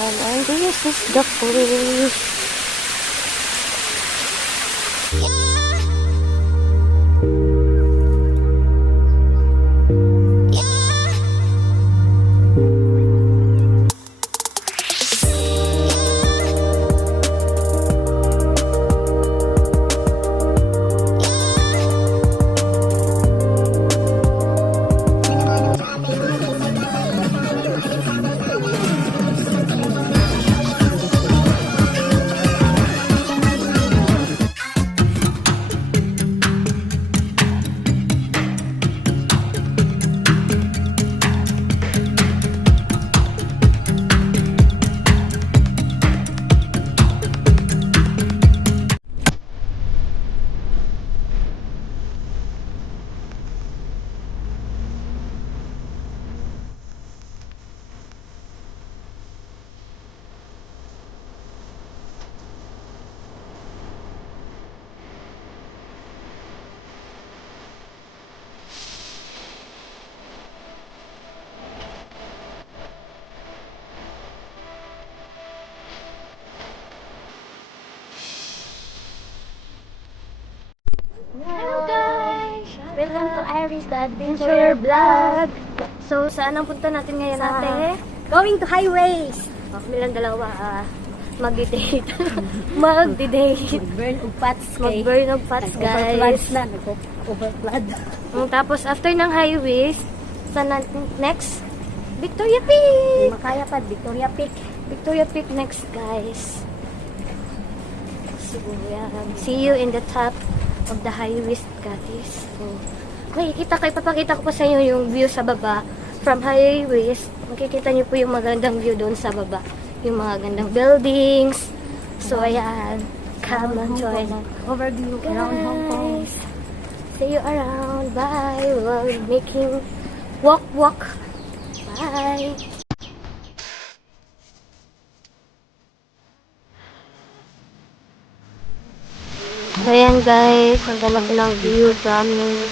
And this is the food. Hello guys! Welcome to Iris the Adventurer Vlog! So, saan ang punta natin ngayon ate? Going to highways. Kami lang dalawa mag-date. Mag-date. Burn of fats kay. Mag-burn of fats guys. Overfloods na. Nag-overflood. Tapos after ng highways, saan next? Victoria Peak! Makaya pa, Victoria Peak. Victoria Peak next guys. So, yeah. See you in the top of the highways guys. So, ipapakita ko pa sa inyo yung view sa baba. From highways, makikita niyo po yung magandang view doon sa baba. Yung mga gandang buildings. So, ayan. Come and join us. Overview around Hong Kong. Guys, see you around. Bye. We're making walk. Bye. Ayan guys, ang ganda ng view sa amin.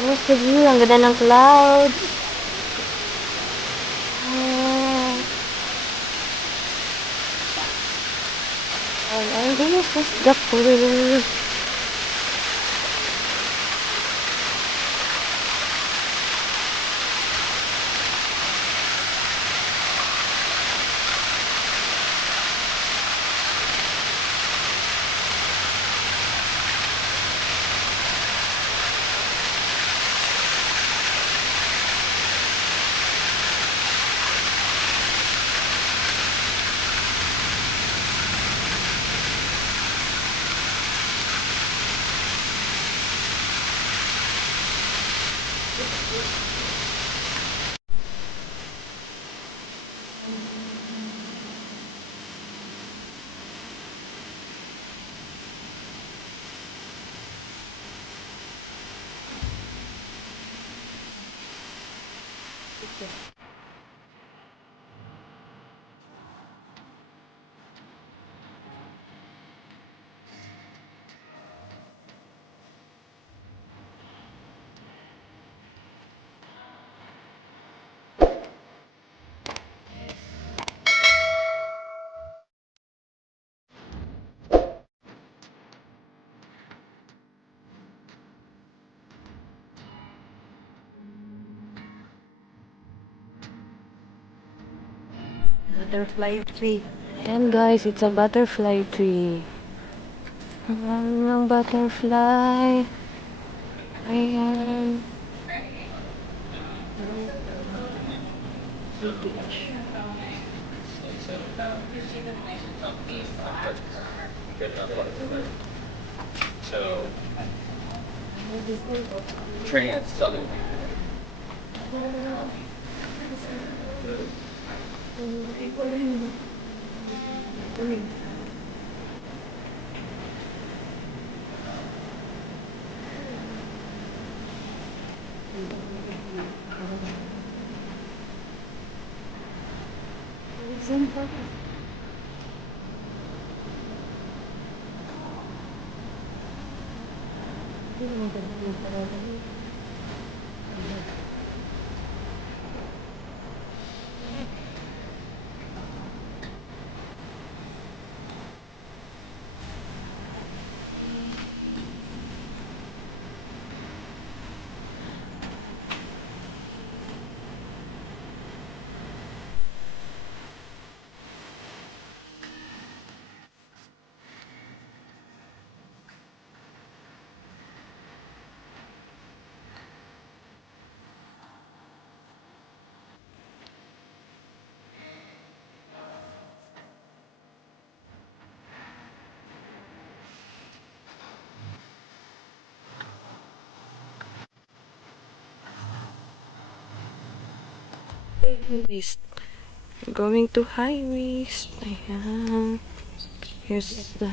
Ayos the view, ang ganda ng clouds. And this is the food. Butterfly tree. Ayan guys, it's a butterfly tree. Ang butterfly. Ayan. Trans Southern. Wrist. Going to high wrist. Ayan. Here's the...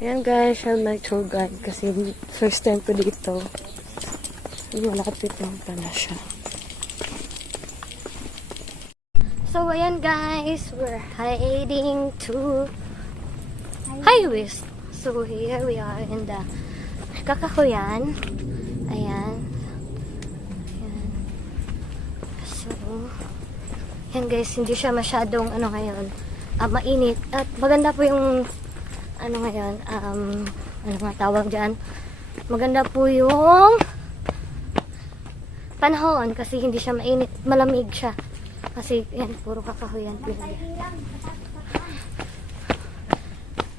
Ayan guys, siya may tour guide kasi first time ko dito. Malapit lang pala siya. So, ayan guys, we're heading to High West. So, here we are in the Kakahuyan. Ayan. Ayan. So, ayan guys, hindi siya masyadong ano ngayon, mainit. At maganda po yung ano ngayon, ano nga tawag dyan? Maganda po yung panahon kasi hindi siya mainit, malamig siya. Kasi yan, puro kakahuyan.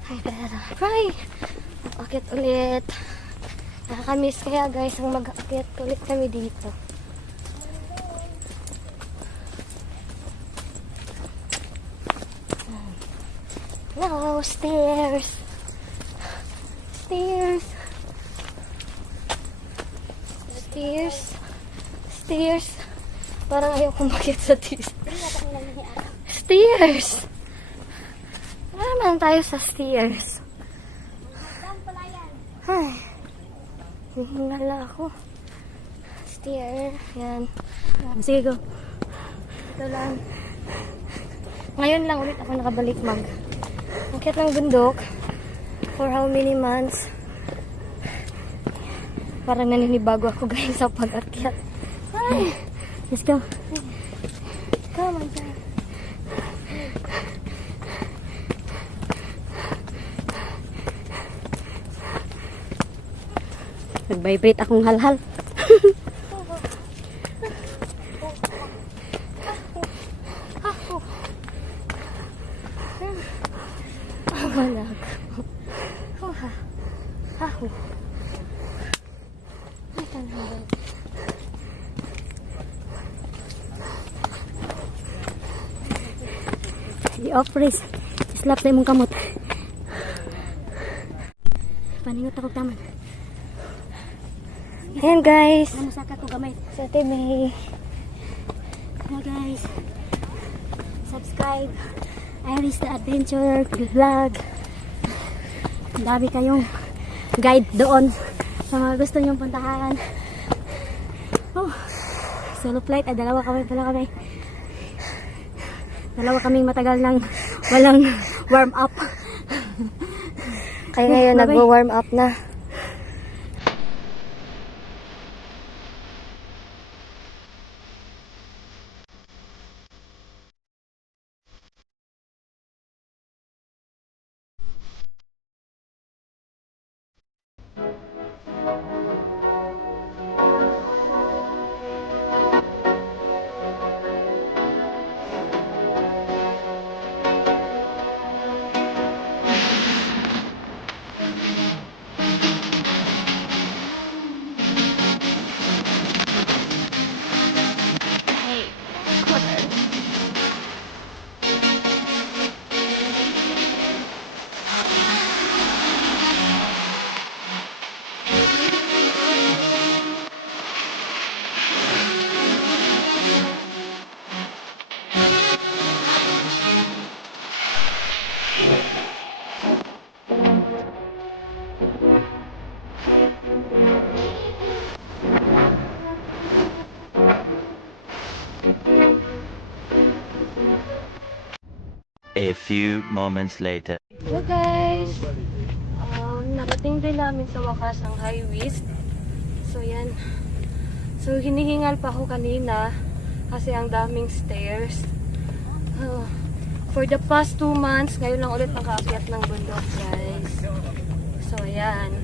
Ay, pero, right. Akit ulit. Nakakamiss kaya guys, ang mag-akit ulit kami dito. No, stairs. Stairs. Stairs. Stairs. Parang ayaw kumakit sa stairs. Naman tayo sa stairs. Ay. Hihingala ako. Stair. Yan. Sige, go. Ito lang. Ngayon lang ulit ako nakabalik akit ng bundok. For how many months? Parang naninibago ako guys sa pag-akyat. Ay. Let's go. Come on, guys. Nag-vibrate akong halhal. Malag. I-off-race. Slap sa imong kamot. Paningot ako taman. Ayan guys. Namusaka ko gamay. Sa Ate May. Hello guys. Subscribe. Iris the Adventure Vlog. Ang dami kayong guide doon sa mga gusto nyong puntahan. Oh, solo flight. Dalawa kami. Dalawa kaming matagal nang walang warm up. Kaya ngayon Bye-bye. nagwo-warm up na. A few moments later. Hello guys! Narating din namin sa wakas ang high wrist. So yan. So hinihingal pa ako kanina kasi ang daming stairs. For the past 2 months, ngayon lang ulit nakaakyat ng bundok guys. So yan.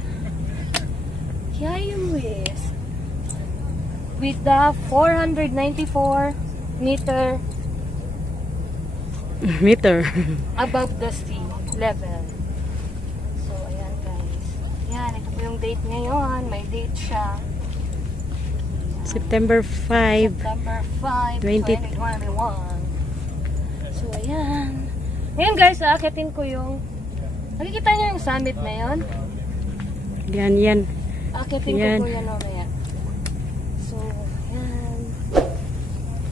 High wrist. With the 494 meter above the sea level. So, ayan guys. Yan, ito po yung date ngayon. May date siya. September 5. September 5, 20. 2021. So, ayan. Ngayon guys, aakitin ko yung Nakikita niyo yung summit na yun? Yan. Akitin Yan. ko po yan mamaya. So, yan.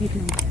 Wait lang.